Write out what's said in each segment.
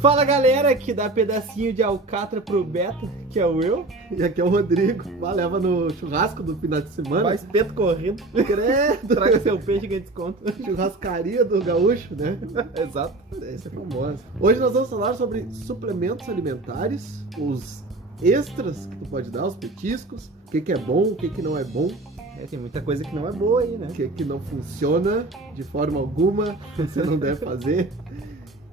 Fala galera, que dá pedacinho de alcatra pro Beta, que é o eu. E aqui é o Rodrigo, leva no churrasco do final de semana. Vai espeto correndo. Credo! Traga seu peixe e ganha desconto. Churrascaria do gaúcho, né? Exato. Essa é famosa. Hoje nós vamos falar sobre suplementos alimentares, os extras que tu pode dar, os petiscos, o que é bom, o que não é bom. Tem muita coisa que não é boa aí, né? O que não funciona de forma alguma, que você não deve fazer.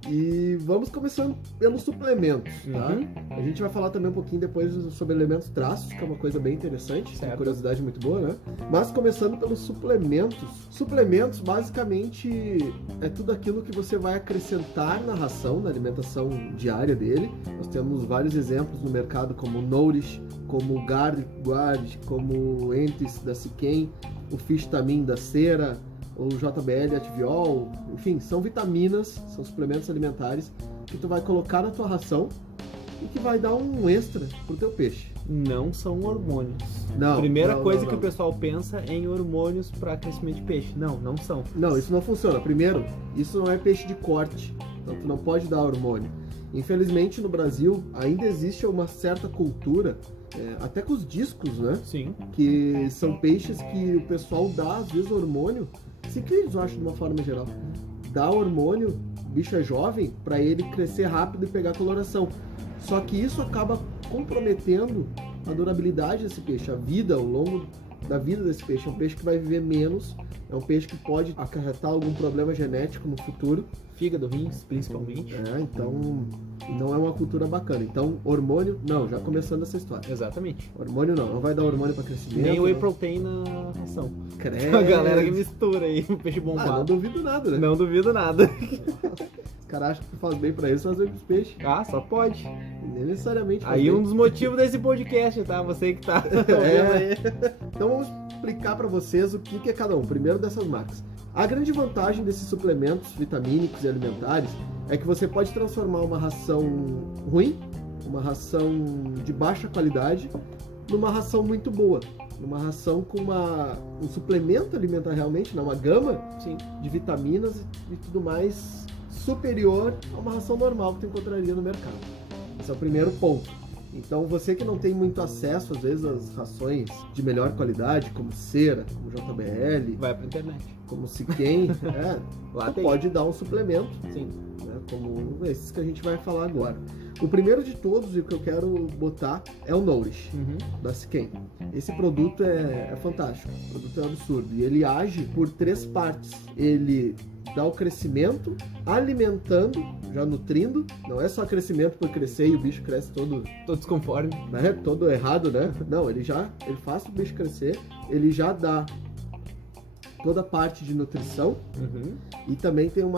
E vamos começando pelos suplementos, tá? Uhum. A gente vai falar também um pouquinho depois sobre elementos traços, que é uma coisa bem interessante, uma curiosidade muito boa, né? Mas começando pelos suplementos. Suplementos, basicamente, é tudo aquilo que você vai acrescentar na ração, na alimentação diária dele. Nós temos vários exemplos no mercado, como o Nourish, como o Garlic Guard, como o Entis da Siquem, o Fishtamin da Cera, o JBL Ativiol, enfim, são vitaminas, são suplementos alimentares que tu vai colocar na tua ração e que vai dar um extra pro teu peixe. Não são hormônios. Não. Primeira coisa que o pessoal pensa é em hormônios para crescimento de peixe. Não são. Não, isso não funciona. Primeiro, isso não é peixe de corte, então tu não pode dar hormônio. Infelizmente no Brasil ainda existe uma certa cultura, até com os discos, né? Sim. Que são peixes que o pessoal dá às vezes hormônio. Ciclídeos, eu acho, de uma forma geral. Dá hormônio, o bicho é jovem, para ele crescer rápido e pegar coloração. Só que isso acaba comprometendo a durabilidade desse peixe, a vida ao longo da vida desse peixe. É um peixe que vai viver menos, é um peixe que pode acarretar algum problema genético no futuro. Fígado, rins, principalmente. Então não é uma cultura bacana. Então, hormônio, não, já começando essa história. Exatamente. Hormônio não vai dar hormônio para crescimento. Nem whey protein na ração. Credo. A galera que mistura aí, o peixe bombado. Não duvido nada, né? Não duvido nada. Os caras acham que faz bem pra eles, faz bem pros peixes. Ah, só pode. Nem necessariamente. Aí um dos motivos desse podcast, tá? Você que tá ouvindo aí. Então vamos explicar pra vocês o que é cada um. Primeiro dessas marcas. A grande vantagem desses suplementos vitamínicos e alimentares é que você pode transformar uma ração ruim, uma ração de baixa qualidade, numa ração muito boa. Numa ração com um suplemento alimentar realmente, uma gama de vitaminas e tudo mais superior a uma ração normal que tu encontraria no mercado. Esse é o primeiro ponto. Então você que não tem muito acesso, às vezes, às rações de melhor qualidade, como Cera, como JBL, vai pra internet. Como Siquem, Lá pode dar um suplemento, sim, né, como esses que a gente vai falar agora. O primeiro de todos, e o que eu quero botar, é o Nourish, da Siquem. Esse produto é fantástico, o produto é um absurdo. E ele age por 3 partes. Ele dá o crescimento, alimentando, já nutrindo. Não é só crescimento por crescer e o bicho cresce todo desconforme, né? Todo errado, né? Não, ele faz o bicho crescer, ele já dá toda a parte de nutrição e também tem um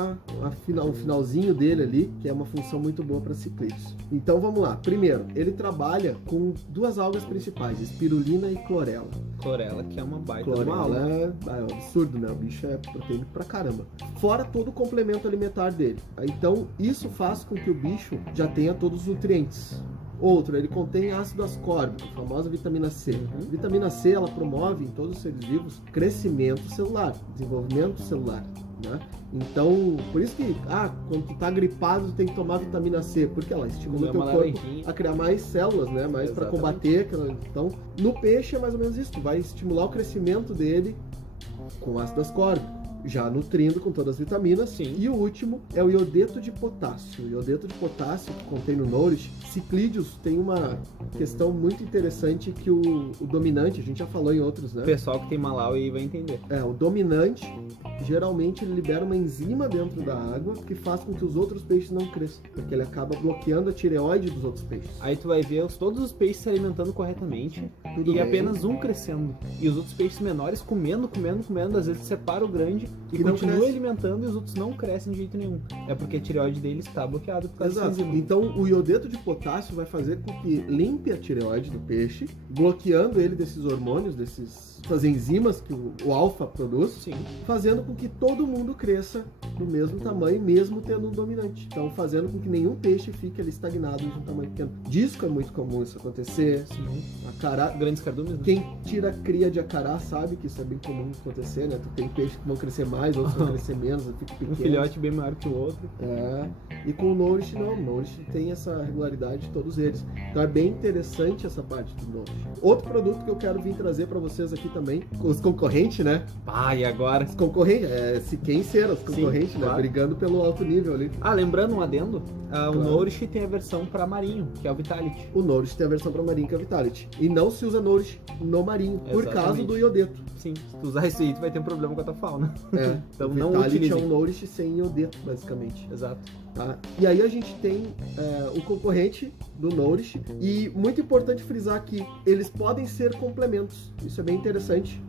finalzinho dele ali, que é uma função muito boa para ciclídeos. Então vamos lá. Primeiro, ele trabalha com 2 algas principais, espirulina e clorela. Clorela, que é uma baita Clorela é um absurdo, né? O bicho é proteína pra caramba. Fora todo o complemento alimentar dele. Então isso faz com que o bicho já tenha todos os nutrientes. Outro, ele contém ácido ascórbico, a famosa vitamina C. A vitamina C, ela promove em todos os seres vivos crescimento celular, desenvolvimento celular, né? Então, por isso que, quando tu tá gripado, tu tem que tomar vitamina C, porque ela estimula o teu corpo a criar mais células, né? Mais para combater aquela... Então, no peixe é mais ou menos isso, tu vai estimular o crescimento dele com ácido ascórbico, já nutrindo com todas as vitaminas. Sim. E o último é o iodeto de potássio. O iodeto de potássio que contém no Nourish. Ciclídeos tem uma questão muito interessante que o dominante, a gente já falou em outros, né? O pessoal que tem Malawi vai entender. O dominante, geralmente ele libera uma enzima dentro da água que faz com que os outros peixes não cresçam, porque ele acaba bloqueando a tireoide dos outros peixes. Aí tu vai ver todos os peixes se alimentando corretamente Tudo e bem. apenas um crescendo. E os outros peixes menores comendo, às vezes separa o grande e não continua cresce. alimentando e os outros não crescem de jeito nenhum. É porque a tireoide deles está bloqueada por causa Exato. dessa enzima. Então o iodeto de potássio vai fazer com que limpe a tireoide do peixe, bloqueando ele desses hormônios, dessas enzimas que o alfa produz, Sim. fazendo com que todo mundo cresça do mesmo tamanho, mesmo tendo um dominante. Então, fazendo com que nenhum peixe fique ali estagnado de um tamanho pequeno. Disco é muito comum isso acontecer. Sim. Acará, Grandes cardumes, né? quem tira cria de acará sabe que isso é bem comum acontecer, né? Tu tem peixes que vão crescer mais, outros vão crescer menos, fica pequeno. Um filhote bem maior que o outro. E com o Nourish não, o Nourish tem essa regularidade de todos eles. Então é bem interessante essa parte do Nourish. Outro produto que eu quero vir trazer para vocês aqui também, os concorrentes, né? Ah, e agora? Os concorrentes, quem serão os concorrentes, Sim, né? claro. Brigando pelo alto nível ali. Ah, lembrando um adendo, Claro. o Nourish tem a versão para marinho, que é o Vitality. O Nourish tem a versão para marinho que é o Vitality. E não se usa Nourish no marinho, por causa Exatamente. do iodeto. Sim, se tu usar isso aí, tu vai ter um problema com a tua fauna. Então o não Vitality utilizem. é um Nourish sem iodeto, basicamente. Exato. Tá? E aí a gente tem o concorrente do Nourish, e muito importante frisar que eles podem ser complementos. Isso é bem interessante,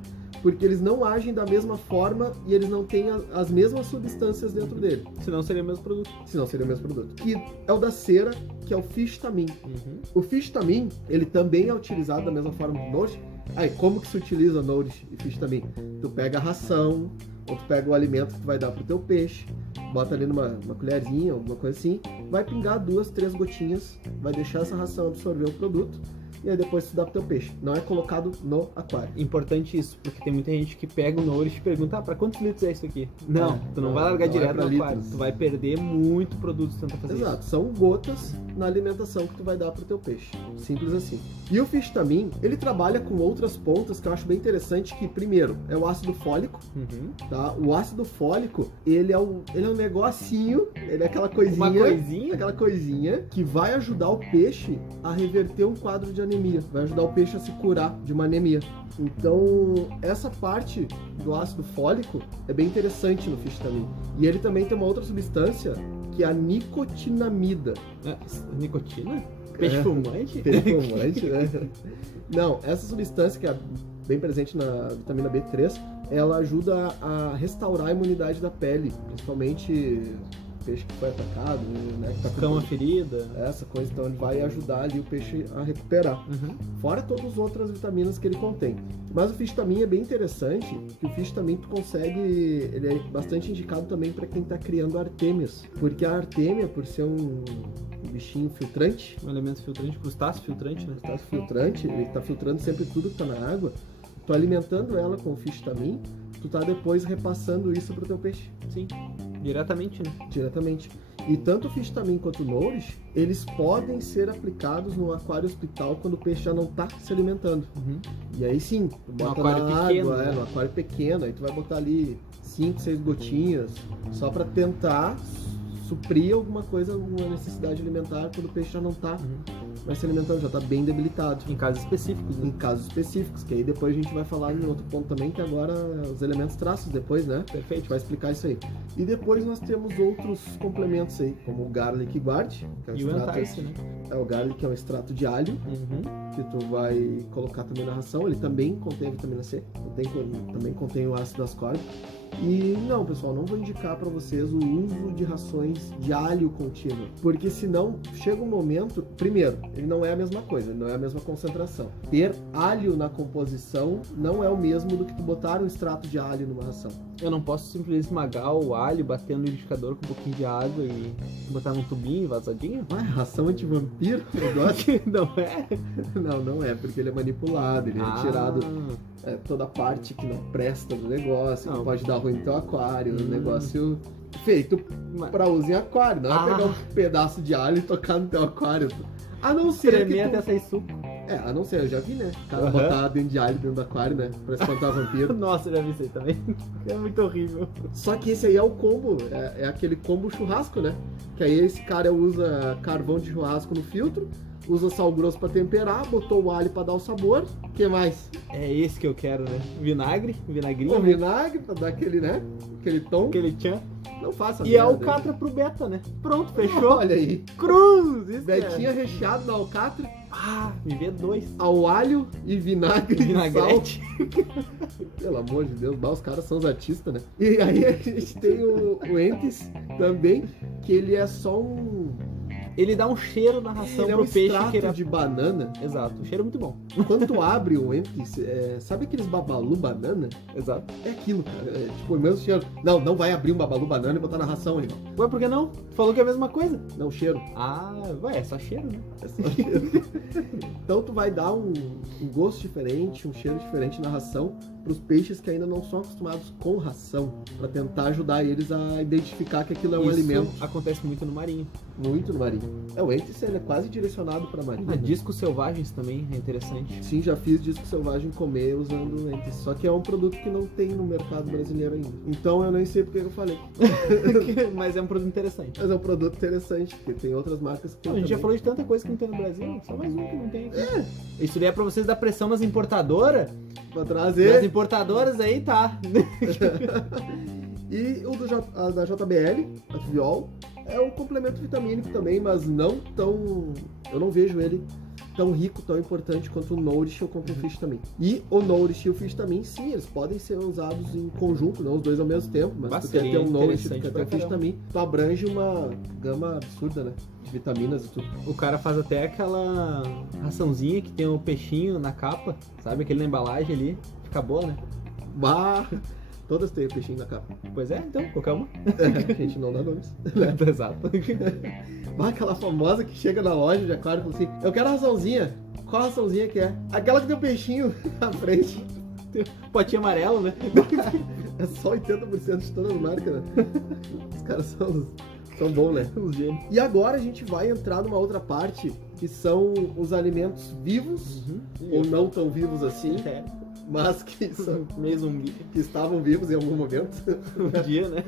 porque eles não agem da mesma forma e eles não têm as mesmas substâncias dentro dele, Senão seria o mesmo produto. senão seria o mesmo produto. Que é o da cera, que é o Fish-Tamin. O Fish-Tamin, ele também é utilizado da mesma forma do Nourish. Aí, como que se utiliza Nourish e Fish-Tamin? Tu pega a ração, ou tu pega o alimento que tu vai dar pro teu peixe, bota ali numa colherzinha, alguma coisa assim, vai pingar 2, 3 gotinhas, vai deixar essa ração absorver o produto, e aí depois tu dá pro teu peixe. Não é colocado no aquário. Importante isso, porque tem muita gente que pega o Nourish e pergunta, pra quantos litros é isso aqui? Não, tu não vai largar não é direto pra no aquário. litros. Tu vai perder muito produto se tentar fazer Exato, isso. são gotas na alimentação que tu vai dar pro teu peixe. Simples assim. E o Fish-Tamin, ele trabalha com outras pontas que eu acho bem interessante, que primeiro é o ácido fólico, tá? O ácido fólico, ele é um negocinho, ele é aquela coisinha, Uma coisinha? aquela coisinha que vai ajudar o peixe a reverter um quadro de anemia, vai ajudar o peixe a se curar de uma anemia. Então, essa parte do ácido fólico é bem interessante no Fish-Tamin. E ele também tem uma outra substância, que é a nicotinamida. Nicotina? Peixe É. fumante? Perfumante, né? Não, essa substância que é bem presente na vitamina B3, ela ajuda a restaurar a imunidade da pele, principalmente peixe que foi atacado, né? Que tá com Cama ferida. essa coisa, então ele vai ajudar ali o peixe a recuperar. Fora todas as outras vitaminas que ele contém. Mas o Fish-Tamin é bem interessante, que o Fish-Tamin tu consegue, ele é bastante indicado também para quem tá criando artêmias, porque a artêmia, por ser um bichinho filtrante, Um elemento filtrante, crustáceo filtrante, né? tá filtrante, ele tá filtrando sempre tudo que tá na água, tu alimentando ela com o Fish-Tamin, tu tá depois repassando isso pro teu peixe, Sim, diretamente, né? diretamente. E tanto o Fish-Tamin quanto o Nourish, eles podem ser aplicados no aquário hospital quando o peixe já não tá se alimentando. E aí sim, tu bota aquário na pequeno, água, né? no aquário pequeno, aí tu vai botar ali 5, 6 gotinhas, só para tentar suprir alguma coisa, alguma necessidade alimentar quando o peixe já não tá mais se alimentando, já tá bem debilitado. Em casos específicos, né? Em casos específicos, que aí depois a gente vai falar em outro ponto também, que agora os elementos traços depois, né? A gente Perfeito. vai explicar isso aí. E depois nós temos outros complementos aí, como o Garlic Guard, que é o E o extrato, Entice, né? o Garlic é um extrato de alho, que tu vai colocar também na ração. Ele também contém a vitamina C, também contém o ácido ascórbico. E não, pessoal, não vou indicar para vocês o uso de rações de alho contínuo, porque senão chega um momento, primeiro, ele não é a mesma coisa, não é a mesma concentração. Ter alho na composição não é o mesmo do que tu botar um extrato de alho numa ração. Eu não posso simplesmente esmagar o alho, bater no liquidificador com um pouquinho de água e botar num tubinho vazadinho? Ah, ração anti-vampiro? Negócio? Não é? Não é, porque ele é manipulado, ele é retirado toda a parte que não presta do negócio, que Não. pode dar ruim no teu aquário, um negócio feito para uso em aquário, não é pegar um pedaço de alho e tocar no teu aquário. A não ser Tremer que até sair suco. a não ser, eu já vi, né? O cara botar dentro de alho dentro do aquário, né? Pra espantar vampiro. Nossa, eu já vi isso aí também. É muito horrível. Só que esse aí é o combo, é aquele combo churrasco, né? Que aí esse cara usa carvão de churrasco no filtro, usa sal grosso pra temperar, botou o alho pra dar o sabor. O que mais? É esse que eu quero, né? Vinagrinho. O vinagre pra dar aquele, né? Aquele tom. Aquele tchan. Não faça E é merda, alcatra pro beta, né? Pronto, fechou. Olha aí. Cruz! Isso Betinha é. recheado na alcatra, Me vê 2. ao alho e vinagre e sal. Vinagrete. Pelo amor de Deus, os caras são os artistas, né? E aí a gente tem o Entes também, que ele é só um Ele dá um cheiro na ração Ele é pro um peixe extrato que ele... de banana. Exato, o cheiro é muito bom. Quando tu abre o empty, sabe aqueles babalu banana? Exato. É aquilo, cara. É, tipo, o mesmo cheiro. Não vai abrir um babalu banana e botar na ração ali. Ué, por que não? Tu falou que é a mesma coisa. Não, cheiro. Ah, ué, é só cheiro, né? É só cheiro. Então tu vai dar um gosto diferente, um cheiro diferente na ração para os peixes que ainda não são acostumados com ração, para tentar ajudar eles a identificar que aquilo é um Isso alimento. acontece muito no marinho. Muito no marinho. O entice ele é quase direcionado para marinho. Ah, né? discos selvagens também é interessante. Sim, já fiz disco selvagem comer usando o entice, só que é um produto que não tem no mercado brasileiro ainda. Então eu nem sei porque que eu falei. Mas é um produto interessante. Mas é um produto interessante, porque tem outras marcas que tem Não, a gente já também. falou de tanta coisa que não tem no Brasil, só mais um que não tem aqui. Isso daí é pra vocês dar pressão nas importadoras. Pra Nas trazer. importadoras aí tá. E o da JBL, a Fiol, é um complemento vitamínico também, mas não tão... Eu não vejo ele tão rico, tão importante quanto o Nourish ou o Fish também. E o Nourish e o Fish também, sim, eles podem ser usados em conjunto, não os dois ao mesmo tempo, mas tu quer ter um Nourish, tu quer ter um Fish também, tu abrange uma gama absurda, né? De vitaminas e tudo. O cara faz até aquela raçãozinha que tem o peixinho na capa, sabe? Aquele na embalagem ali. Fica boa, né? Bah! Todas têm peixinho na capa. Pois é, então, qualquer uma. A gente não dá nomes. Exato. Bah, aquela famosa que chega na loja de aquário e fala assim, eu quero a raçãozinha. Qual raçãozinha que é? Aquela que tem o peixinho na frente. Potinho amarelo, né? É só 80% de todas as marcas, né? Os caras são bons, né? Os gênios. E agora a gente vai entrar numa outra parte, que são os alimentos vivos, ou não tão vivos assim, É, mas que, meio zumbi. que estavam vivos em algum momento. Um dia, né?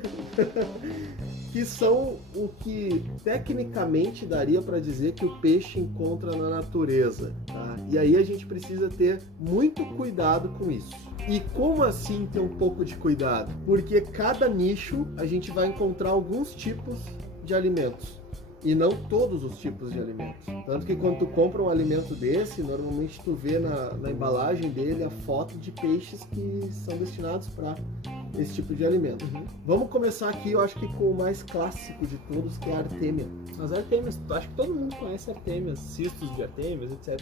Que são o que tecnicamente daria para dizer que o peixe encontra na natureza, tá? E aí a gente precisa ter muito cuidado com isso. E como assim ter um pouco de cuidado? Porque cada nicho a gente vai encontrar alguns tipos de alimentos e não todos os tipos de alimentos. Tanto que quando tu compra um alimento desse, normalmente tu vê na embalagem dele a foto de peixes que são destinados para esse tipo de alimento. Vamos começar aqui, eu acho que com o mais clássico de todos, que é a artêmia. As artêmias, acho que todo mundo conhece artêmias, cistos de artêmias, etc.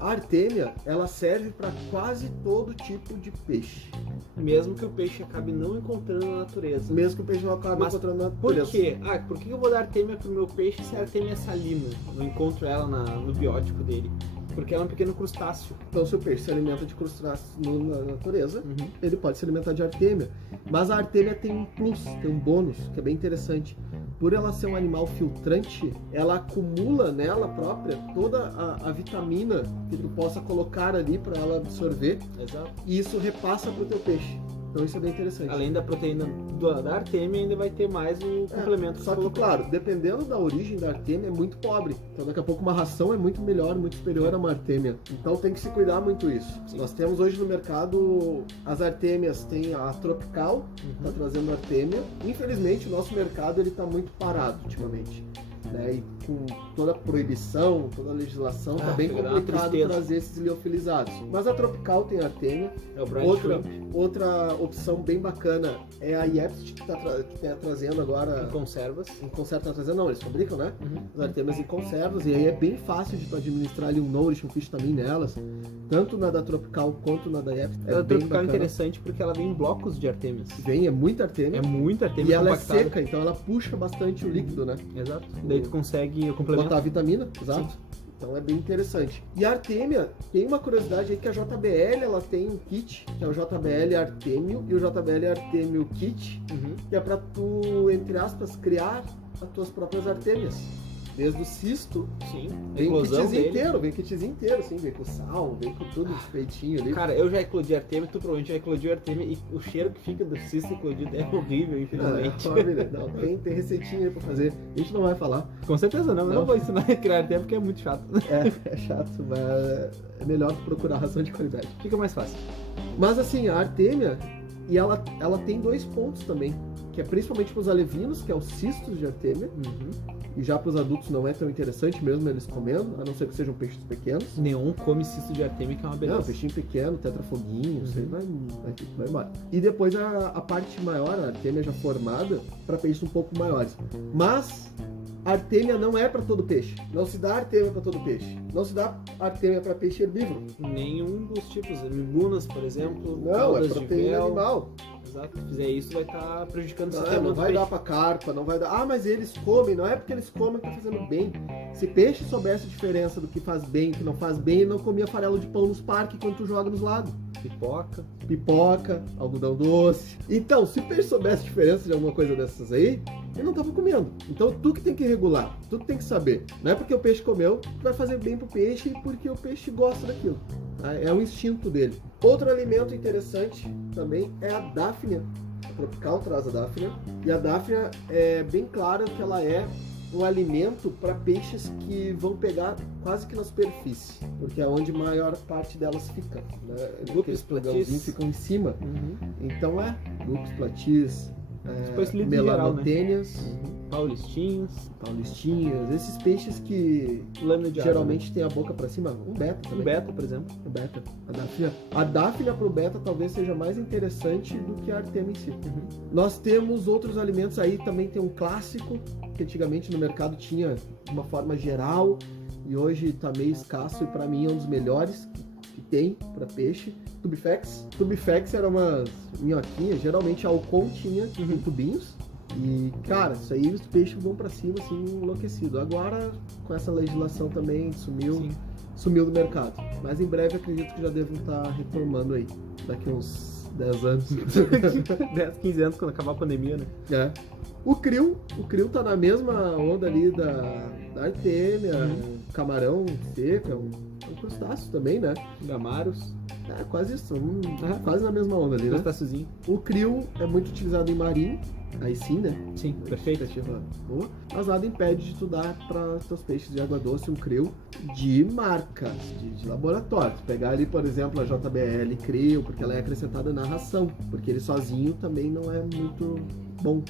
A artêmia, ela serve para quase todo tipo de peixe. Mesmo que o peixe acabe não encontrando na natureza. Mesmo que o peixe não acabe Mas encontrando na Por natureza. quê? Ah, por que eu vou dar artêmia pro meu peixe se a artêmia é salina? Não encontro ela no biótipo dele. Porque ela é um pequeno crustáceo. Então, se o peixe se alimenta de crustáceos na natureza, ele pode se alimentar de artêmia. Mas a artêmia tem um plus, tem um bônus, que é bem interessante. Por ela ser um animal filtrante, ela acumula nela própria toda a vitamina que tu possa colocar ali para ela absorver, Exato. e isso repassa para o teu peixe. Então isso é bem interessante. Além da proteína da artêmia, ainda vai ter mais o complemento. Só que, colocou. claro, dependendo da origem da artêmia, é muito pobre. Então, daqui a pouco, uma ração é muito melhor, muito superior a uma artêmia. Então, tem que se cuidar muito isso. Sim. Nós temos hoje no mercado as artêmias, tem a Tropical, está trazendo artêmia. Infelizmente, o nosso mercado está muito parado ultimamente. Né? E com toda a proibição, toda a legislação, está bem fica dando uma complicado tristeza. trazer esses liofilizados. Mas a Tropical tem artêmia. É o brand Outra, shrimp outra opção bem bacana é a Yepst, que está trazendo agora... em conservas. Em conserva tá trazendo, não, eles fabricam, né? Uhum. As artêmias em conservas, e aí é bem fácil de tu administrar ali um Nourish, um Fish também nelas, tanto na da Tropical quanto na da Yepst. Ela é bem tropical bacana. interessante porque ela vem em blocos de artêmias. Vem, é muita artêmia, É muita artêmia e ela é compactada. seca, então ela puxa bastante o líquido, né? Exato. Daí tu consegue o complemento. Botar a vitamina, exato. Então é bem interessante. E a artêmia, tem uma curiosidade aí que a JBL, ela tem um kit, que é o JBL Artêmio e o JBL Artêmio Kit, que é pra tu, entre aspas, criar as tuas próprias artêmias. Desde o cisto, Sim. A vem eclosão kitzinho dele. inteiro, vem kitzinho inteiro, assim, vem com sal, vem com tudo, feitinho ali. Cara, eu já eclodi artêmia, tu provavelmente já eclodiu artêmia e o cheiro que fica do cisto eclodido é horrível, infelizmente. Não, tem receitinha aí pra fazer, a gente não vai falar. Com certeza não, eu Não. não vou ensinar a criar artêmia porque é muito chato. É chato, mas é melhor procurar ração de qualidade. Fica mais fácil. Mas assim, a artêmia, e ela tem dois pontos também, que é principalmente para os alevinos, que é os cistos de artêmia, e já para os adultos não é tão interessante mesmo eles comendo, a não ser que sejam peixes pequenos. Neon come cisto de artêmia, que é uma beleza. Não, peixinho pequeno, tetrafoguinho, isso aí vai embora. E depois a parte maior, a artêmia já formada, para peixes um pouco maiores. Mas Artêmia não é para todo peixe. Não se dá artêmia para todo peixe. Não se dá artêmia para peixe herbívoro. Nenhum dos tipos, migunas, por exemplo, Não, é caudas de proteína mel. animal. Exato, se fizer isso vai estar prejudicando o Não, sistema não do vai peixe. dar pra carpa, não vai dar. Ah, mas eles comem, não é porque eles comem que tá fazendo bem. Se peixe soubesse a diferença do que faz bem e que não faz bem, ele não comia farelo de pão nos parques quando tu joga nos lados. Pipoca, algodão doce. Então, se o peixe soubesse a diferença de alguma coisa dessas aí, ele não tava comendo. Então, tu que tem que regular, tu que tem que saber. Não é porque o peixe comeu que vai fazer bem pro peixe e porque o peixe gosta daquilo. É o instinto dele. Outro alimento interessante também é a dáfnia. A tropical traz a dáfnia. E a dáfnia é bem claro que ela é um alimento para peixes que vão pegar quase que na superfície, porque é onde a maior parte delas fica, né? Guppies, Os plagãozinhos ficam em cima. Então guppies, platis, Depois lida em geral, né? melanotênias, paulistinhas, esses peixes que lâmina de geralmente tem a boca para cima, um beta água. também. O beta, por exemplo. O beta, a dáfnia pro beta talvez seja mais interessante do que a artêmia em si. Nós temos outros alimentos aí, também tem um clássico, que antigamente no mercado tinha de uma forma geral, e hoje tá meio escasso, e para mim é um dos melhores que tem para peixe, Tubifex. Tubifex era umas minhoquinhas, geralmente a Alcon tinha em tubinhos, e cara, isso aí os peixes vão para cima assim, enlouquecido. Agora, com essa legislação também, sumiu do mercado. Mas em breve acredito que já devem estar retomando aí, daqui uns 10 anos. 10, 15 anos quando acabar a pandemia, né? É. O krill tá na mesma onda ali da artêmia, camarão seco, é um crustáceo também, né? Gamaros, É quase isso, quase na mesma onda ali, né? crustáceozinho. O krill é muito utilizado em marinho, aí sim, né? Sim, perfeito. Boa. Mas nada impede de tu dar para teus peixes de água doce um krill de marca, de laboratório. Tu pegar ali, por exemplo, a JBL krill, porque ela é acrescentada na ração, porque ele sozinho também não é muito bom.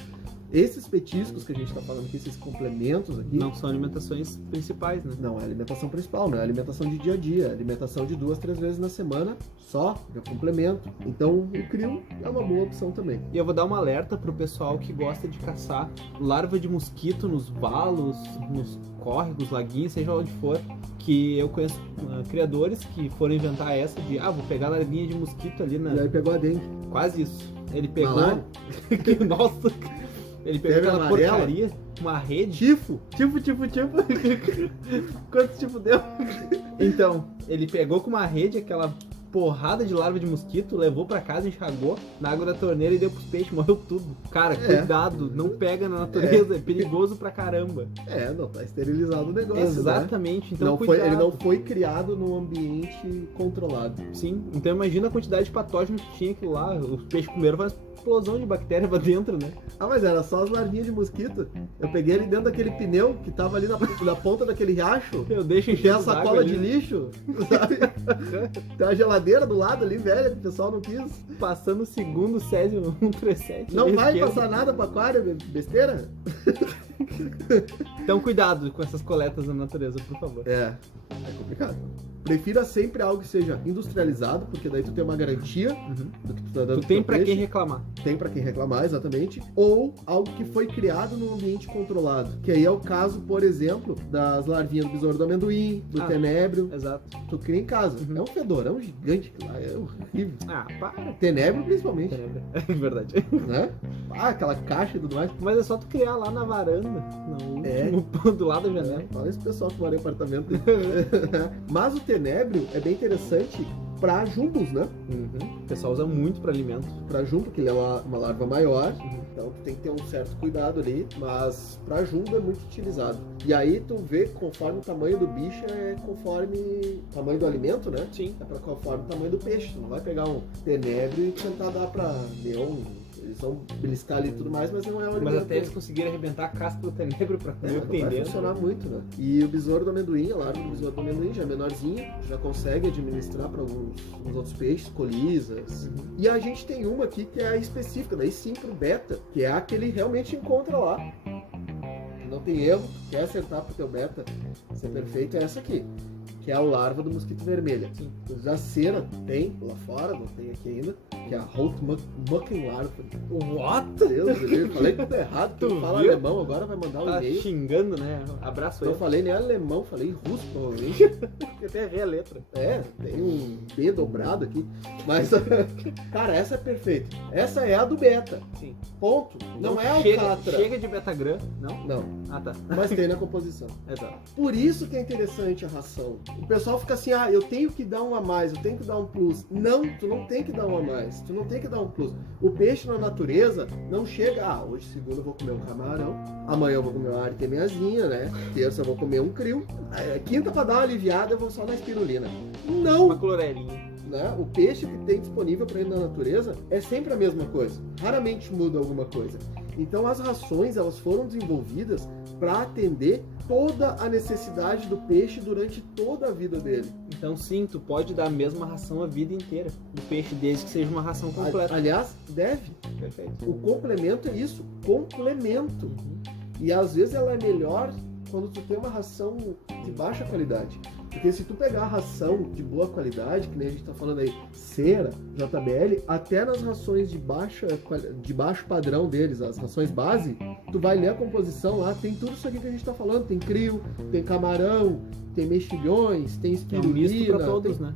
Esses petiscos que a gente está falando aqui, esses complementos aqui... Não são alimentações principais, né? Não é alimentação principal, não é alimentação de dia a dia. É alimentação de 2, 3 vezes na semana, só, é complemento. Então, o krill é uma boa opção também. E eu vou dar um alerta pro pessoal que gosta de caçar larva de mosquito nos valos, nos córregos, laguinhos, seja onde for. Que eu conheço criadores que foram inventar essa de, vou pegar a larvinha de mosquito ali na... E aí pegou a dengue. Quase isso. Ele pegou... Malária? Nossa... Ele pegou aquela amarela? porcaria, uma rede. Tifo. Quanto tipo deu? Então, ele pegou com uma rede aquela porrada de larva de mosquito, levou pra casa, enxagou na água da torneira e deu pros peixes, morreu tudo. Cara, cuidado, não pega na natureza, é perigoso pra caramba. Não tá esterilizado o negócio, Exatamente, né? então Ele não foi criado num ambiente controlado. Sim, então imagina a quantidade de patógenos que tinha aquilo lá, os peixes comeram uma explosão de bactéria pra dentro, né? Mas era só as larvinhas de mosquito. Eu peguei ele dentro daquele pneu que tava ali na ponta daquele riacho. Eu deixo Tem encher a sacola de lixo, sabe? Tem a geladeira do lado ali, velha, que o pessoal não quis. Passando o segundo Césio 137. Não vai passar nada pro aquário, besteira? Então cuidado com essas coletas na natureza, por favor. É complicado. Prefira sempre algo que seja industrializado, porque daí tu tem uma garantia do que tu tá dando. Tu tem pra quem reclamar. Tem pra quem reclamar, exatamente. Ou algo que foi criado num ambiente controlado. Que aí é o caso, por exemplo, das larvinhas do besouro do amendoim, do tenébrio. Exato. Tu cria em casa. É um fedorão gigante lá, é horrível. Para. Tenébrio principalmente. É verdade. Né? Aquela caixa e tudo mais. Mas é só tu criar lá na varanda, no último, do lado da janela. Olha esse pessoal que mora em apartamento. Mas o tenébrio é bem interessante para jumbos, né? O pessoal usa muito para alimento. Para jumbo, porque ele é uma larva maior, então tu tem que ter um certo cuidado ali, mas para jumbo é muito utilizado. E aí tu vê que conforme o tamanho do bicho é conforme o tamanho do alimento, né? Sim. É para conforme o tamanho do peixe. Tu não vai pegar um tenébrio e tentar dar para leão. Eles vão beliscar ali e tudo mais, mas não é o alimento. Mas até eles conseguirem arrebentar a casca do tenebro pra comer o que tem vai dentro. funcionar muito, né? E o besouro do amendoim, a larva do besouro do amendoim já é menorzinha, já consegue administrar para alguns outros peixes, colisas. E a gente tem uma aqui que é a específica, daí sim pro beta, que é a que ele realmente encontra lá. Não tem erro, quer acertar pro teu beta ser perfeito, é essa aqui. Que que é a larva do mosquito vermelha. Sim. A cera tem lá fora, não tem aqui ainda, que é a Rotmucken larva. What? Deus, eu falei tudo errado, tu fala viu? alemão, agora vai mandar um Tá e-mail. xingando, né? Abraço aí. Não falei nem alemão, falei russo, provavelmente. Eu até errei a letra. É, tem um B dobrado aqui. Mas, cara, essa é perfeita. Essa é a do beta. Sim. Ponto. Não é chega, alcatra. chega de betagram, não? Não, Ah, tá. mas tem na composição. Exato. Por isso que é interessante a ração. O pessoal fica assim, eu tenho que dar um a mais, eu tenho que dar um plus. Não, tu não tem que dar um a mais, tu não tem que dar um plus. O peixe na natureza não chega, hoje segunda eu vou comer um camarão, amanhã eu vou comer uma artemiazinha, né? Terça eu vou comer um krill, quinta pra dar uma aliviada eu vou só na espirulina. Não! Uma clorelinha. Né? O peixe que tem disponível para ele na natureza é sempre a mesma coisa. Raramente muda alguma coisa. Então as rações elas foram desenvolvidas para atender toda a necessidade do peixe durante toda a vida dele. Então sim, tu pode dar a mesma ração a vida inteira do peixe, desde que seja uma ração completa. Aliás, deve. Perfeito. O complemento é isso, complemento. E às vezes ela é melhor quando tu tem uma ração de baixa qualidade. Porque se tu pegar a ração de boa qualidade, que nem a gente tá falando aí, cera, JBL, até nas rações de baixo padrão deles, as rações base, tu vai ler a composição lá, tem tudo isso aqui que a gente tá falando, tem krill, tem camarão, tem mexilhões, tem É um espirulina. misto pra todos, tem... né?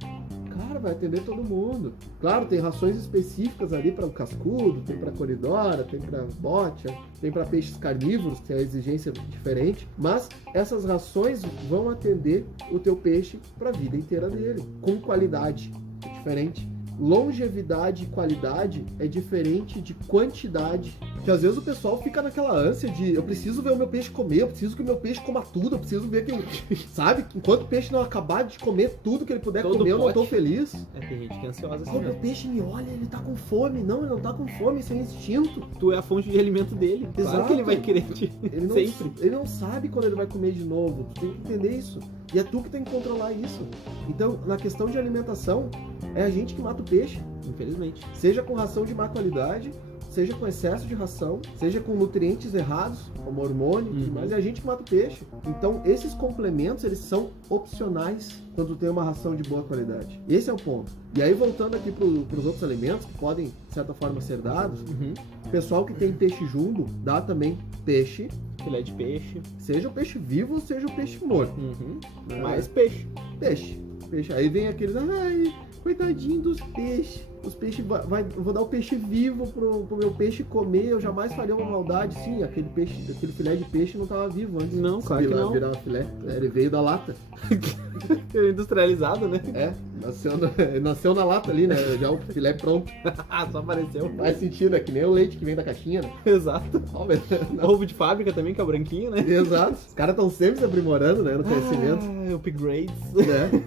Cara, vai atender todo mundo. Claro, tem rações específicas ali para o cascudo, tem para coridora, tem para botia, tem para peixes carnívoros, que é a exigência diferente. Mas essas rações vão atender o teu peixe para a vida inteira dele, com qualidade diferente. Longevidade e qualidade é diferente de quantidade. Porque às vezes o pessoal fica naquela ânsia de eu preciso ver o meu peixe comer, eu preciso que o meu peixe coma tudo, eu preciso ver que, sabe? Enquanto o peixe não acabar de comer tudo que ele puder Todo comer, eu não tô pote. feliz. Tem gente que é ansiosa assim, O meu né? peixe me olha, ele tá com fome. Não, ele não tá com fome, isso é instinto. Tu é a fonte de alimento dele. Claro Exato. que ele vai querer te... Ele não sabe quando ele vai comer de novo. Tu tem que entender isso. E é tu que tem que controlar isso. Então, na questão de alimentação, é a gente que mata o peixe. Infelizmente. Seja com ração de má qualidade, seja com excesso de ração, seja com nutrientes errados, como hormônio e tudo mais, é a gente que mata o peixe. Então, esses complementos, eles são opcionais quando tu tem uma ração de boa qualidade. Esse é o ponto. E aí, voltando aqui para os outros alimentos que podem, de certa forma, ser dados, o pessoal que tem peixe jumbo, dá também peixe, Filé de peixe. seja o peixe vivo ou seja o peixe morto. Mais peixe. Peixe. Aí vem aqueles, coitadinho dos peixes. Os peixes, eu vou dar o peixe vivo pro meu peixe comer, eu jamais faria uma maldade. Sim, aquele filé de peixe não estava vivo antes. Não, claro que não. Virar filé, ele veio da lata. Industrializado, né? Nasceu na lata ali, né? Já o filé pronto. Só apareceu. Faz sentido, é que nem o leite que vem da caixinha, né? Exato. Ovo de fábrica também, que é o branquinho, né? Exato. Os caras estão sempre se aprimorando, né? No conhecimento. Upgrades. Né?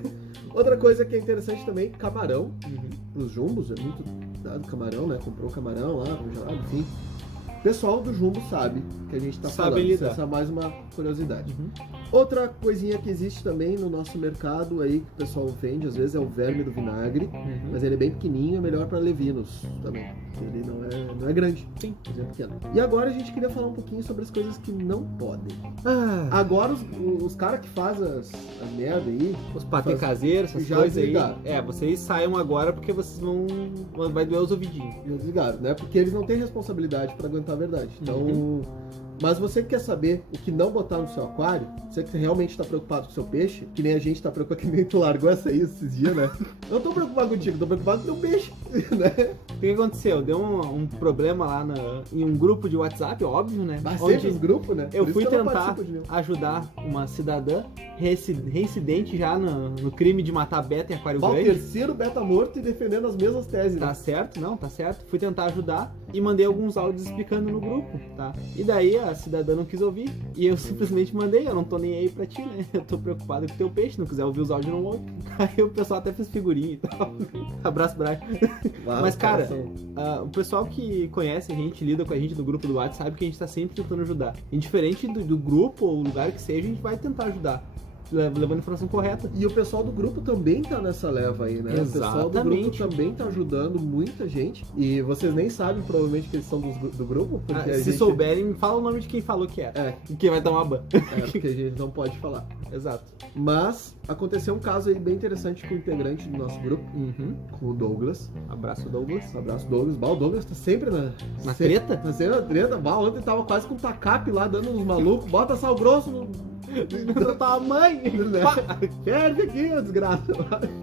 Outra coisa que é interessante também, camarão. Os jumbos, é muito dado camarão, né? Comprou camarão lá, congelado, enfim. O pessoal do jumbo sabe que a gente tá falando. Lidar. Essa é mais uma curiosidade. Outra coisinha que existe também no nosso mercado aí, que o pessoal vende, às vezes, é o verme do vinagre. Mas ele é bem pequenininho, é melhor para levinos também. Ele não é grande. Sim. Mas é pequeno. E agora a gente queria falar um pouquinho sobre as coisas que não podem. Agora os caras que fazem as merda aí... Os patê caseiros, essas já coisas aí. desligaram. Vocês saiam agora porque vocês vão... Vai doer os ouvidinhos. Já desligaram, né? Porque eles não têm responsabilidade para aguentar a verdade. Então... Mas você que quer saber o que não botar no seu aquário, você que realmente está preocupado com o seu peixe, que nem a gente está preocupado, que nem tu largou essa aí esses dias, né? Eu não tô preocupado contigo, tô preocupado com o teu peixe, né? O que aconteceu? Deu um problema lá em um grupo de WhatsApp, óbvio, né? Mas sempre os grupos, né? Eu Por fui isso que não tentar participo de nenhum. ajudar uma cidadã reincidente já no crime de matar beta em aquário O grande. terceiro beta morto e defendendo as mesmas teses, Tá né? certo? Não, tá certo. Fui tentar ajudar e mandei alguns áudios explicando no grupo, tá? E daí a cidadã não quis ouvir e eu simplesmente mandei, eu não tô nem aí pra ti, né? Eu tô preocupado com o teu peixe, não quiser ouvir os áudios, não ouve. Aí o pessoal até fez figurinha e tal. Abraço, Brian. Mas, cara, o pessoal que conhece a gente, lida com a gente no grupo do WhatsApp, sabe que a gente tá sempre tentando ajudar. Indiferente do grupo ou lugar que seja, a gente vai tentar ajudar. levando a informação correta. E o pessoal do grupo também tá nessa leva aí, né? Exatamente. O pessoal do grupo também tá ajudando muita gente. E vocês nem sabem, provavelmente, que eles são do grupo. Porque Se souberem, fala o nome de quem falou que era. E quem vai tomar ban. Porque a gente não pode falar. Exato. Mas aconteceu um caso aí bem interessante com o integrante do nosso grupo, com o Douglas. Abraço, Douglas. Abraço, Douglas. O Douglas tá sempre na treta? Tá sempre na treta. Ontem tava quase com um tacape lá, dando uns malucos. Bota sal grosso no... tua mãe! Ferve aqui, ô desgraça!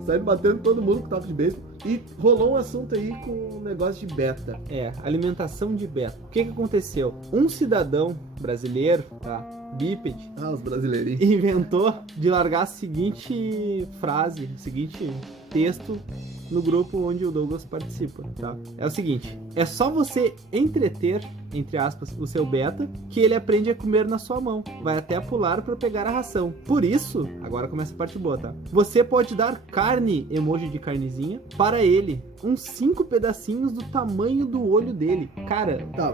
Saindo batendo todo mundo com taco de beisebol. E rolou um assunto aí com um negócio de beta. Alimentação de beta. O que aconteceu? Um cidadão brasileiro, tá? Bípede. Os brasileirinhos. Inventou de largar a seguinte frase, o seguinte texto no grupo onde o Douglas participa, tá? É o seguinte: é só você entreter, entre aspas, o seu beta, que ele aprende a comer na sua mão. Vai até pular para pegar a ração. Por isso, agora começa a parte boa, tá? Você pode dar carne, emoji de carnezinha, para ele. Uns 5 pedacinhos do tamanho do olho dele. Cara... Tá,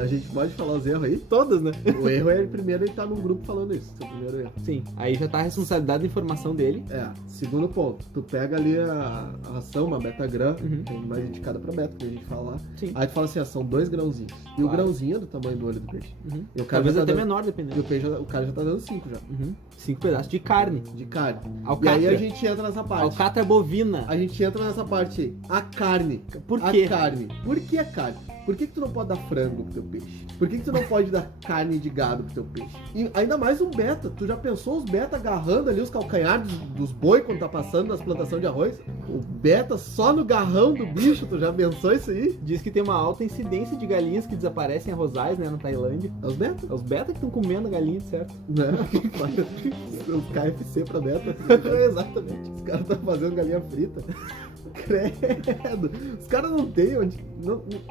a gente pode falar os erros aí? Todos, né? O erro é primeiro ele tá num grupo falando isso. Esse é o primeiro erro. Sim, aí já tá a responsabilidade da informação dele. Segundo ponto. Tu pega ali a ração, uma betagram, que é mais indicada pra beta, que a gente fala lá. Sim. Aí tu fala assim, são 2 grãozinhos. E o grãozinho é do tamanho do olho do peixe. E o cara talvez até menor, dependendo. E o cara já tá dando 5 já. 5 pedaços de carne. Alcatra. E aí a gente entra nessa parte. Alcatra bovina. A gente entra nessa parte aí. A carne. Por quê? A carne. Por que a carne? Por que tu não pode dar frango pro teu peixe? Por que tu não pode dar carne de gado pro teu peixe? E ainda mais um beta. Tu já pensou os beta agarrando ali os calcanhares dos boi quando tá passando nas plantações de arroz? O beta só no garrão do bicho, tu já pensou isso aí? Diz que tem uma alta incidência de galinhas que desaparecem em arrozais, né, na Tailândia. É os beta? É os beta que estão comendo a galinha, certo? Né? Os KFC pra beta. Exatamente. Os caras estão fazendo galinha frita. Credo. Os caras não tem onde...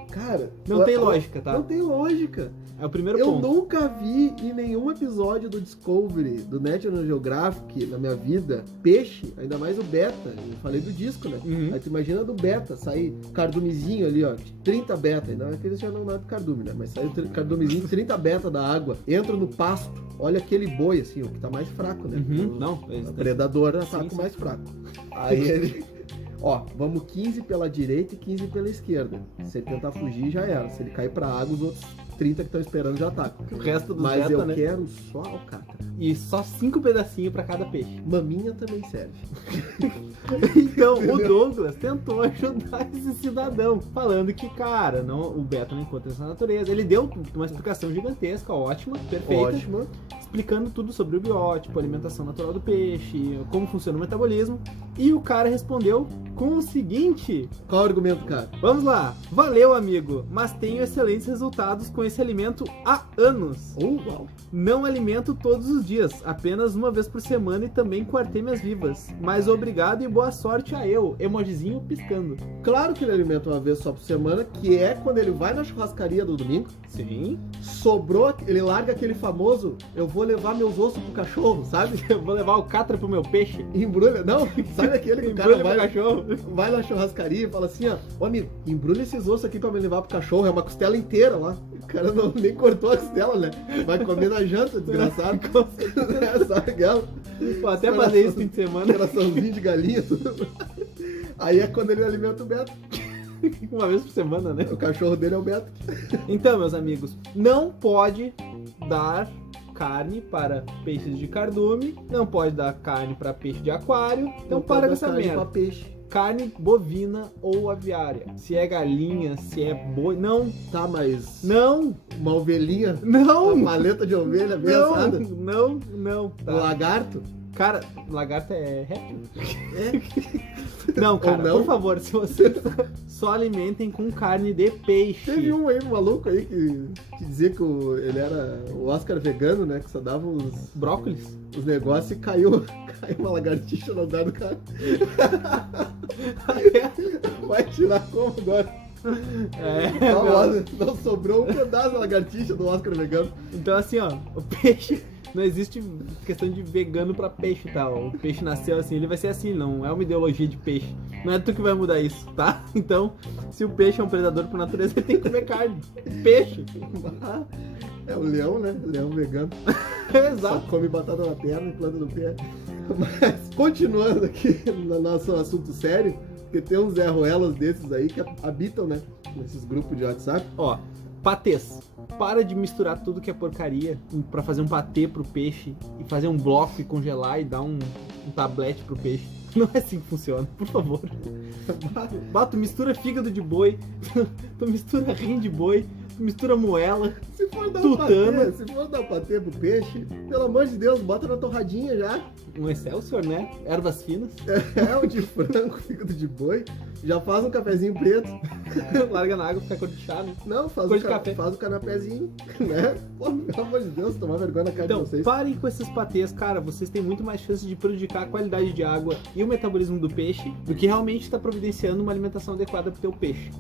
Cara... Não tem lógica, tá? Não tem lógica. É o primeiro ponto. Eu nunca vi em nenhum episódio do Discovery, do National Geographic, na minha vida, peixe, ainda mais o beta. Eu falei do disco, né? Aí tu imagina do beta, sair cardumezinho ali, ó, de 30 beta. Ainda mais que eles já não é cardume, né? Mas sai o cardumezinho de 30 beta da água, entra no pasto, olha aquele boi, assim, o que tá mais fraco, né? O predador tá com mais fraco. Aí ele... Ó, vamos 15 pela direita e 15 pela esquerda. Se ele tentar fugir, já era. Se ele cair pra água, os outros 30 que estão esperando já atacam. O resto do Mas beta, eu né? quero só alcatra. E só 5 pedacinhos pra cada peixe. Maminha também serve. Então, o Douglas tentou ajudar esse cidadão, falando que, cara, o beta não encontra essa natureza. Ele deu uma explicação gigantesca, ótima, perfeita. Explicando tudo sobre o biótipo, a alimentação natural do peixe, como funciona o metabolismo. E o cara respondeu com o seguinte... Qual o argumento, cara? Vamos lá. Valeu, amigo, mas tenho excelentes resultados com esse alimento há anos. Uau. Não alimento todos os dias, apenas uma vez por semana e também com artêmias vivas. Mas obrigado e boa sorte a eu. Emojizinho piscando. Claro que ele alimenta uma vez só por semana, que é quando ele vai na churrascaria do domingo. Sim. Sobrou, ele larga aquele famoso, eu vou levar meus ossos pro cachorro, sabe? Eu vou levar o catra pro meu peixe. Embrulha, não, sabe aquele que o cara vai na churrascaria e fala assim, ó, amigo, embrulha esses ossos aqui pra me levar pro cachorro, é uma costela inteira lá. O cara nem cortou a costela, né? Vai comer na janta, desgraçado. Sabe aquela? Pô, até fazer isso fim de semana. Coraçãozinho de galinha, tudo. Aí é quando ele alimenta o Beto. Uma vez por semana, né? O cachorro dele é o Beto. Então, meus amigos, não pode dar carne para peixes de cardume, não pode dar carne para peixe de aquário, então para com essa merda. Peixe. Carne bovina ou aviária. Se é galinha, se é boi, não. Tá, mas... Não. Uma ovelhinha? Não. Uma paleta de ovelha bem assada? Não. Tá. Lagarto? Cara, lagarto é réptil? É. Não, cara, por favor, se vocês só alimentem com carne de peixe. Teve um aí, um maluco aí que dizia que ele era o Oscar vegano, né? Que só dava os... Brócolis? Os negócios e caiu uma lagartixa no lugar do cara. Vai tirar como agora? Não sobrou um pedaço da lagartixa do Oscar vegano. Então assim, ó, o peixe Não existe questão de vegano pra peixe, tá? O peixe nasceu assim, ele vai ser assim, não é uma ideologia de peixe. Não é tu que vai mudar isso, tá? Então, se o peixe é um predador por natureza, ele tem que comer carne. Peixe. É o leão, né? Leão vegano. Exato. Só come batata na perna e planta no pé. Mas, continuando aqui no nosso assunto sério, porque tem uns Zé Ruelas desses aí que habitam, né? Nesses grupos de WhatsApp. Ó, patês. Para de misturar tudo que é porcaria pra fazer um patê pro peixe e fazer um bloco e congelar e dar um tablete pro peixe. Não é assim que funciona, por favor. Tu mistura fígado de boi, tu mistura rim de boi, tu mistura moela, Se for dar tutano. se for dar patê pro peixe, pelo amor de Deus, bota na torradinha já. Um Excelsior, né? Ervas finas. É o de frango, fígado de boi. Já faz um cafezinho preto. Larga na água, fica cor de chá, né? Não, faz Cor o, de café. faz o canapézinho, né? Pô, pelo amor de Deus, tomar vergonha na cara Então, de vocês. parem com esses patês, cara. Vocês têm muito mais chance de prejudicar a qualidade de água e o metabolismo do peixe do que realmente estar providenciando uma alimentação adequada pro teu peixe.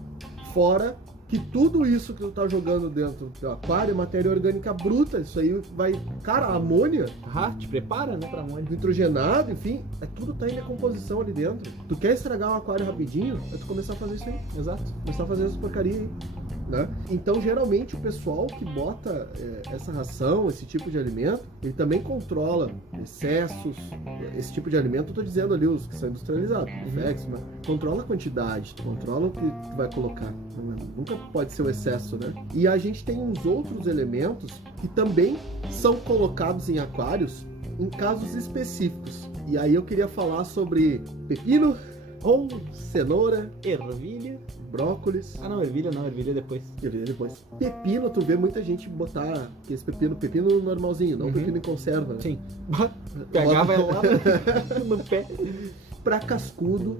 Fora que tudo isso que tu tá jogando dentro do teu aquário é matéria orgânica bruta. Isso aí vai... Cara, amônia, Ah, te prepara, né, pra amônia. nitrogenado, enfim, tudo tá em decomposição ali dentro. Tu quer estragar o aquário rapidinho? É tu começar a fazer isso aí. Exato. Começar a fazer essa porcaria aí. Né? Então, geralmente, o pessoal que bota essa ração, esse tipo de alimento, ele também controla excessos. Esse tipo de alimento, eu tô dizendo ali, os que são industrializados, FX, mas controla a quantidade, controla o que tu vai colocar. Nunca pode ser o excesso, né? E a gente tem uns outros elementos que também são colocados em aquários em casos específicos. E aí eu queria falar sobre pepino, ou cenoura, Ervilha. brócolis. Ah, não, ervilha não, ervilha depois. Ervilha depois. Pepino, tu vê muita gente botar esse pepino normalzinho, não pepino em conserva, né? Sim. Pegava ela lá no pé. Pra cascudo,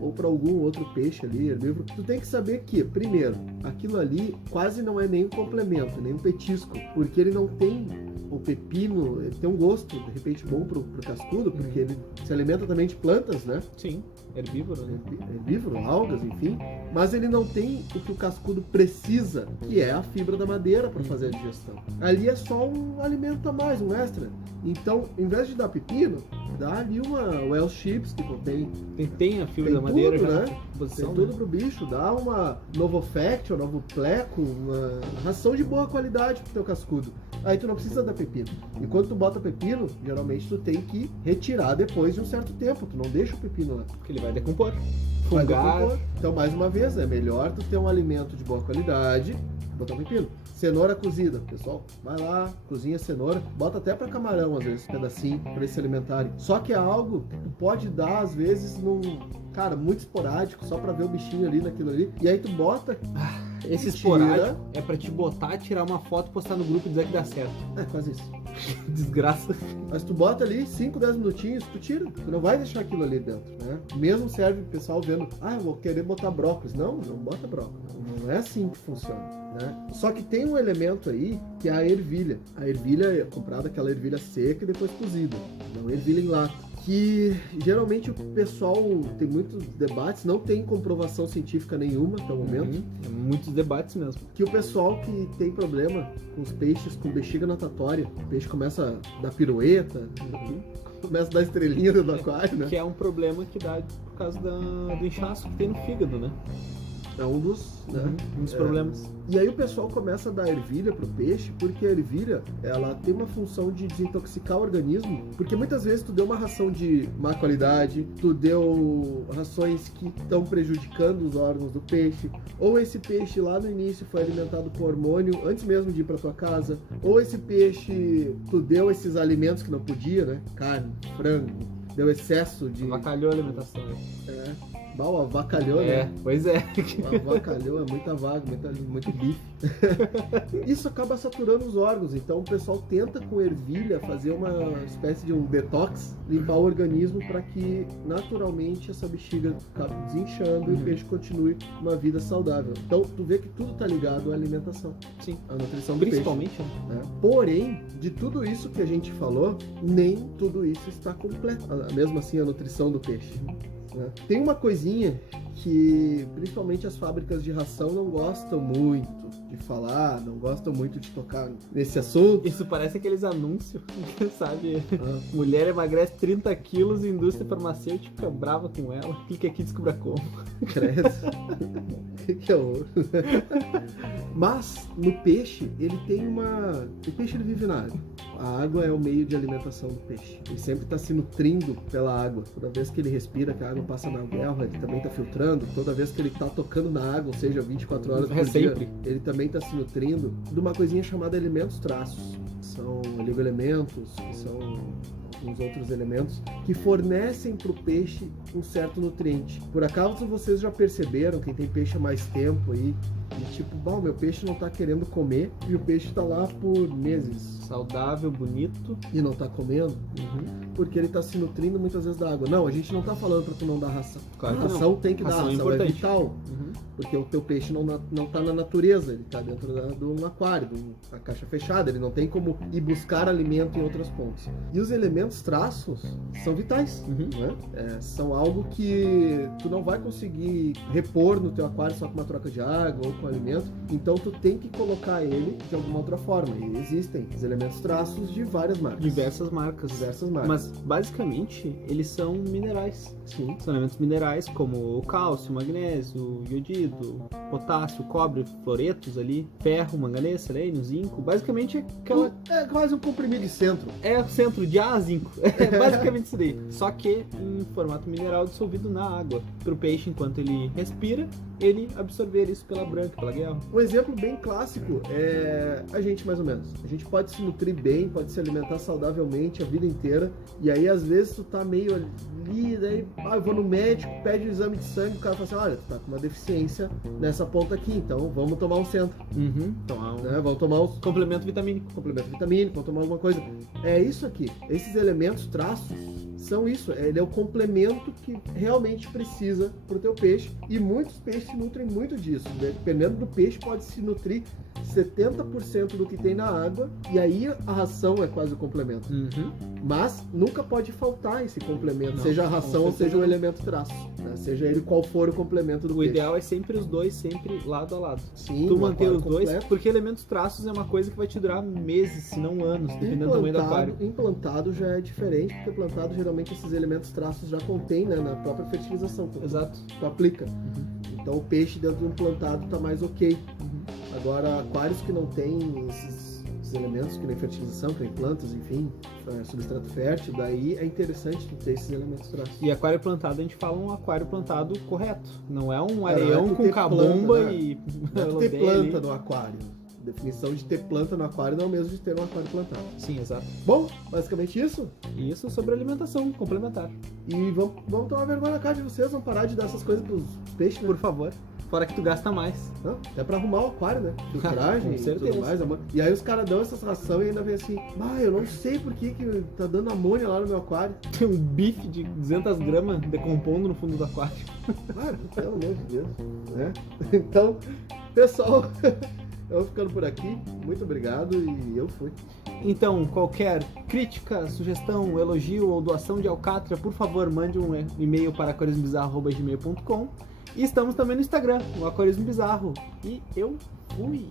ou pra algum outro peixe ali, herbívoro, tu tem que saber que, primeiro, aquilo ali quase não é nem um complemento, nem um petisco, porque ele não tem o pepino, ele tem um gosto, de repente, bom pro cascudo, porque ele se alimenta também de plantas, né? Sim, herbívoro, né? Herbívoro, algas, enfim, mas ele não tem o que o cascudo precisa, que é a fibra da madeira para fazer a digestão. Ali é só um alimento a mais, um extra. Então, em vez de dar pepino, dá ali uma Welsh Chips, que contém Tem a fibra Tem da madeira tudo, já né? na posição, tem tudo pro bicho, dá uma Novofact, ou Novo Pleco, uma ração de boa qualidade pro teu cascudo. Aí tu não precisa dar pepino. E quando tu bota pepino, geralmente tu tem que retirar depois de um certo tempo, tu não deixa o pepino lá. Porque ele vai decompor. Vai Fungar. decompor. Então, mais uma vez, é melhor tu ter um alimento de boa qualidade, botar pepino. Cenoura cozida, pessoal, vai lá, cozinha cenoura, bota até pra camarão, às vezes, um pedacinho, pra eles se alimentarem. Só que é algo que tu pode dar, às vezes, cara, muito esporádico, só pra ver o bichinho ali naquilo ali. E aí tu bota... Esse Tira. esporádico é pra te botar, tirar uma foto, postar no grupo e dizer que dá certo. É, quase isso. Desgraça. Mas tu bota ali 5, 10 minutinhos, tu tira. Tu não vai deixar aquilo ali dentro, né? Mesmo serve o pessoal vendo, eu vou querer botar brócolis. Não bota brócolis. Não é assim que funciona, né? Só que tem um elemento aí que é a ervilha. A ervilha é comprada, aquela ervilha seca e depois cozida. Não ervilha em lata. Que geralmente o pessoal tem muitos debates, não tem comprovação científica nenhuma até o momento. Muitos debates mesmo. Que o pessoal que tem problema com os peixes com bexiga natatória, o peixe começa a dar pirueta, começa a dar estrelinha dentro do aquário, né? Que é um problema que dá por causa do inchaço que tem no fígado, né? É um dos, né? Um dos problemas. E aí o pessoal começa a dar ervilha pro peixe, porque a ervilha, ela tem uma função de desintoxicar o organismo, porque muitas vezes tu deu uma ração de má qualidade, tu deu rações que estão prejudicando os órgãos do peixe, ou esse peixe lá no início foi alimentado com hormônio antes mesmo de ir pra tua casa, ou esse peixe, tu deu esses alimentos que não podia, né? Carne, frango, deu excesso de... Avacalhou a alimentação. Mal avacalhou, né? Pois é. Avacalhou, é muita vaga, muito bife. Isso acaba saturando os órgãos, então o pessoal tenta com ervilha fazer uma espécie de um detox, limpar o organismo para que naturalmente essa bexiga acabe desinchando e o peixe continue uma vida saudável. Então tu vê que tudo tá ligado à alimentação. Sim. À nutrição do Principalmente, peixe. Né? Porém, de tudo isso que a gente falou, nem tudo isso está completo. Mesmo assim, a nutrição do peixe. né? Tem uma coisinha que principalmente as fábricas de ração não gostam muito de falar, não gostam muito de tocar nesse assunto. Isso parece aqueles anúncios, sabe? Mulher emagrece 30 quilos e a indústria farmacêutica fica brava com ela. Clique aqui e descubra como. Credo. Que horror. Mas no peixe, ele tem uma... O peixe ele vive na água. A água é o meio de alimentação do peixe. Ele sempre está se nutrindo pela água. Toda vez que ele respira, que a água passa na guelra, ele também está filtrando. Toda vez que ele está tocando na água, ou seja, 24 horas por dia, ele também está se nutrindo de uma coisinha chamada elementos traços. São oligoelementos, que são uns outros elementos que fornecem para o peixe um certo nutriente. Por acaso vocês já perceberam, quem tem peixe há mais tempo aí, e tipo, bom, meu peixe não tá querendo comer e o peixe tá lá por meses. Saudável, bonito. E não tá comendo, porque ele tá se nutrindo muitas vezes da água. Não, a gente não tá falando para tu não dar ração. Claro a ração tem que dar, ração importante. É vital. Porque o teu peixe não tá na natureza, ele tá dentro de um aquário, de uma caixa fechada, ele não tem como ir buscar alimento em outras pontes. E os elementos traços são vitais, né? São algo que tu não vai conseguir repor no teu aquário só com uma troca de água ou com alimento, então tu tem que colocar ele de alguma outra forma. E existem os elementos traços de várias marcas. Diversas marcas. Mas basicamente eles são minerais. Sim. São elementos minerais como o cálcio, magnésio, iodido, potássio, cobre, fluoretos ali, ferro, manganês, selênio, zinco. Basicamente é aquela... É quase um comprimido de centro. É o centro de A a zinco. É basicamente isso daí. Só que em formato mineral dissolvido na água. Para o peixe, enquanto ele respira, ele absorver isso pela branca, pela guelra. Um exemplo bem clássico é a gente, mais ou menos. A gente pode se nutrir bem, pode se alimentar saudavelmente a vida inteira. E aí, às vezes, tu tá meio ali, daí eu vou no médico, pede um exame de sangue, o cara fala assim, olha, tu tá com uma deficiência nessa ponta aqui, então vamos tomar um centro. Né? Vamos tomar um complemento vitamínico. Vamos tomar alguma coisa. É isso aqui. Esses elementos traços são isso. Ele é o complemento que realmente precisa pro teu peixe. E muitos peixes se nutrem muito disso. Dependendo do peixe, pode se nutrir 70% do que tem na água. E aí a ração é quase o complemento. Mas nunca pode faltar esse complemento. Não, seja a ração ou seja o elemento traço. Né? Seja ele qual for o complemento do peixe. O ideal é sempre os dois, sempre lado a lado. Sim, tu manter os dois, porque elementos traços é uma coisa que vai te durar meses, se não anos, dependendo do tamanho do aquário. Implantado já é diferente, porque plantado geralmente esses elementos traços já contém, né, na própria fertilização. Exato. Tu aplica. Então o peixe dentro de um plantado tá mais ok. Agora, aquários que não tem esses elementos, que nem fertilização, que nem plantas, enfim, substrato fértil, daí é interessante tu ter esses elementos traços. E aquário plantado, a gente fala um aquário plantado correto. Não é um areião com cabomba planta, né? E... Não é tu ter planta no aquário. A definição de ter planta no aquário não é o mesmo de ter um aquário plantado. Sim, exato. Bom, basicamente isso. Isso sobre alimentação complementar. E vamos tomar vergonha na cara de vocês, vamos parar de dar essas coisas pros peixes, né? Por favor. Fora que tu gasta mais. Não, é pra arrumar o aquário, né? Filtragem e tudo mais. E aí os caras dão essas ração e ainda vem assim, eu não sei por que tá dando amônia lá no meu aquário. Tem um bife de 200 gramas decompondo no fundo do aquário. Claro, pelo amor de Deus. Né? Então, pessoal, eu vou ficando por aqui. Muito obrigado e eu fui. Então, qualquer crítica, sugestão, elogio ou doação de alcatra, por favor, mande um e-mail para aquarismobizarro@gmail.com. E estamos também no Instagram, o Aquarismo Bizarro. E eu fui!